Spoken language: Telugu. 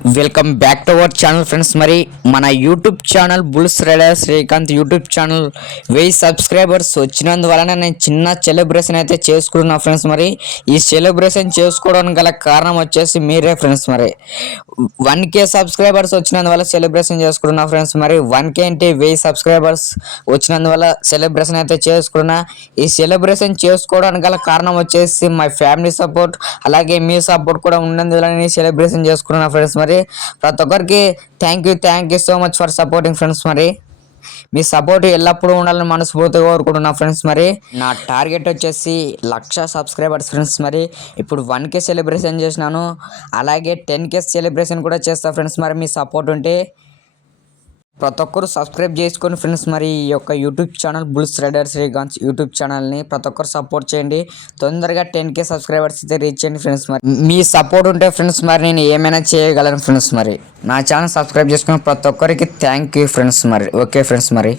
Welcome back to our channel friends. మరి మన YouTube channel bulls rider Srikanth YouTube channel 1000 subscribers వచ్చినందువలన నేను చిన్న సెలబ్రేషన్ అయితే చేసుకున్నా ఫ్రెండ్స్. మరి ఈ సెలబ్రేషన్ చేసుకోవడానికి గల కారణం వచ్చేసి మీరే ఫ్రెండ్స్. మరి 1K సబ్స్క్రైబర్స్ వచ్చినందువల్ల సెలబ్రేషన్ చేసుకున్నా ఫ్రెండ్స్. మరి 1K అంటే 1000 సబ్స్క్రైబర్స్ వచ్చినందువల్ల సెలబ్రేషన్ అయితే చేసుకున్నా. ఈ సెలబ్రేషన్ చేసుకోవడానికి గల కారణం వచ్చేసి మై ఫ్యామిలీ సపోర్ట్, అలాగే మీ సపోర్ట్ కూడా ఉన్నందువల్ల నేను సెలబ్రేషన్ చేసుకున్నా ఫ్రెండ్స్. మరి ప్రతి ఒక్కరికి thank you so much for supporting friends. మరి మీ సపోర్ట్ ఎల్లప్పుడూ ఉండాలని మనస్ఫూర్తిగా కోరుకుంటున్నా ఫ్రెండ్స్. మరి నా టార్గెట్ వచ్చేసి 1,00,000 సబ్స్క్రైబర్స్ ఫ్రెండ్స్. మరి ఇప్పుడు 1K సెలబ్రేషన్ చేసినాను, అలాగే 10K సెలబ్రేషన్ కూడా చేస్తా ఫ్రెండ్స్. మరి మీ సపోర్ట్ ఉంటే ప్రతి ఒక్కరు సబ్స్క్రైబ్ చేసుకొని ఫ్రెండ్స్. మరి ఈ యొక్క YouTube channel bulls rider Srikanth YouTube ఛానల్ని ప్రతి ఒక్కరు సపోర్ట్ చేయండి. తొందరగా 10K సబ్స్క్రైబర్స్ అయితే రీచ్ చేయండి ఫ్రెండ్స్. మరి మీ సపోర్ట్ ఉంటే ఫ్రెండ్స్ మరి నేను ఏమైనా చేయగలను ఫ్రెండ్స్. మరి నా ఛానల్ సబ్స్క్రైబ్ చేసుకుని ప్రతి ఒక్కరికి థ్యాంక్ యూ ఫ్రెండ్స్. మరి ఓకే ఫ్రెండ్స్. మరి